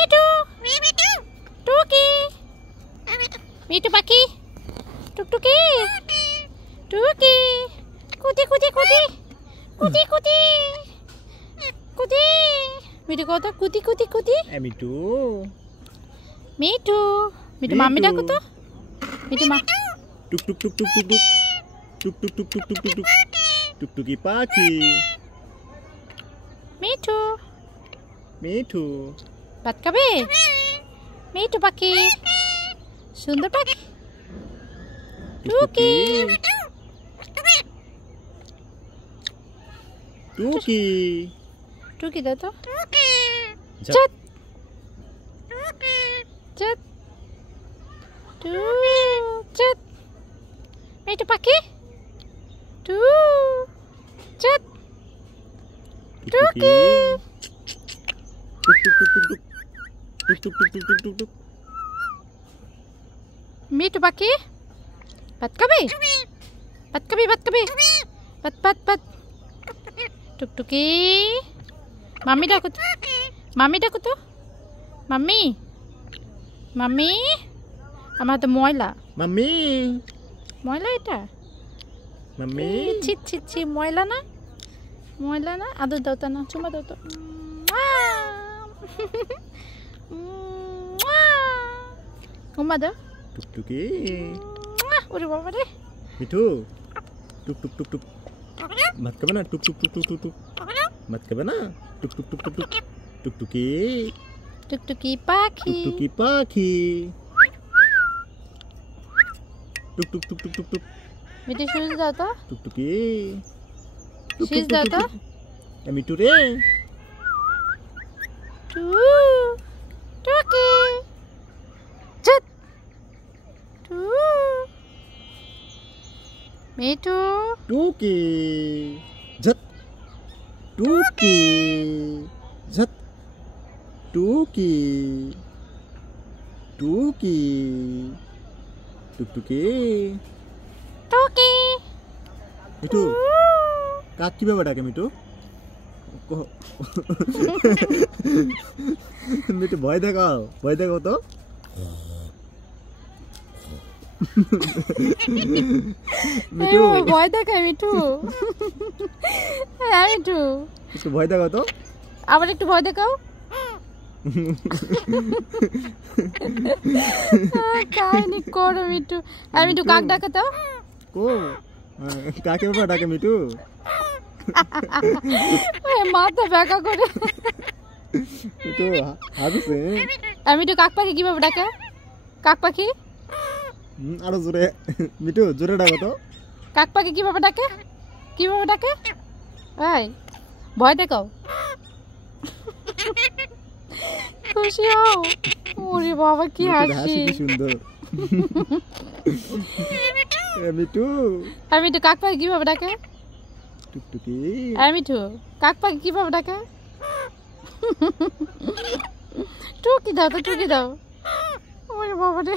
মিঠু টুকি মিঠু পাখি টুকটুকি টুকি কুতি কুতি কুতি কুতি কুতি কুতি মিঠু কত কুতি কুতি কুতি মিঠু মিঠু মিঠু মাম্মি ডাকো তো মিঠু মা টুক টুক টুক টুক টুক টুক টুক টুক টুক টুক টুক টুক টুকটুকি পাখি মিঠু মিঠু ভাত খাবে মিঠু পাখি সুন্দর পাখি টুকি টুকি টুকি দাও তো যা। চট চট টু চট মিঠু পাখি টু চট টুকি টুক টুক টুক টুক টুক টুক টুক টুক টুক টুক টুক মিঠু পাখি ভাত খাবে ভাত খাবে ভাত খাবে ভাত ভাত ভাত টুকটুকি মাম্মি ডাকো তো মাম্মি ডাকো তো মাম্মি মাম্মি আমার তো ময়লা মাম্মি ময়লা এটা মাম্মি ছি ছি ছি ময়লা না আদর দাও তা না চুমা দাও তো উমা দাও টুকটুকি ওরে বাবা রে মিঠু টুক টুক টুক টুক ভাত খাবে না টুক টুক টুক টুক টুক টুক ভাত খাবে না টুক টুক টুক টুক টুক টুকটুকি টুকটুকি পাখি টুকটুকি পাখি টুক টুক টুক টুক টুক টুক মিঠু সুইচ দাও তো টুকটুকি সুইচ দাও তো মিঠু রে টু টুকি চট টু মিঠু টুকি ঝট টুকি ঝট টুকি টুকি টুকটুকি টুকি মিঠু কাক কিভাবে ডাকে মিঠু মিঠু ভয় দেখাও তো মিঠু ভয় দেখায় মিঠু হ্যাঁ মিঠু একটু ভয় দেখাও তো আবার একটু ভয় দেখাও কাহিনী করো মিঠু আর মিঠু কাক ডাকা তো কো কাকে বাবা ডাকে মিঠু মাথা ব্যাকা করে মিঠু হাসছে আর মিঠু কাক পাখি কিভাবে ডাকে কাক পাখি আরো জোরে মিঠু জোরে ডাকো তো কাক পাখি কিভাবে ডাকে ভাই ভয় দেখাও খুশি হও ওরে বাবা কি হাসি কি সুন্দর মিঠু আর মিঠু কাক পাখি কিভাবে ডাকে টুকটুকি আর মিঠু কাক পাখি কিভাবে ডাকে টুকি দাও তো টুকি দাও ওরে বাবা রে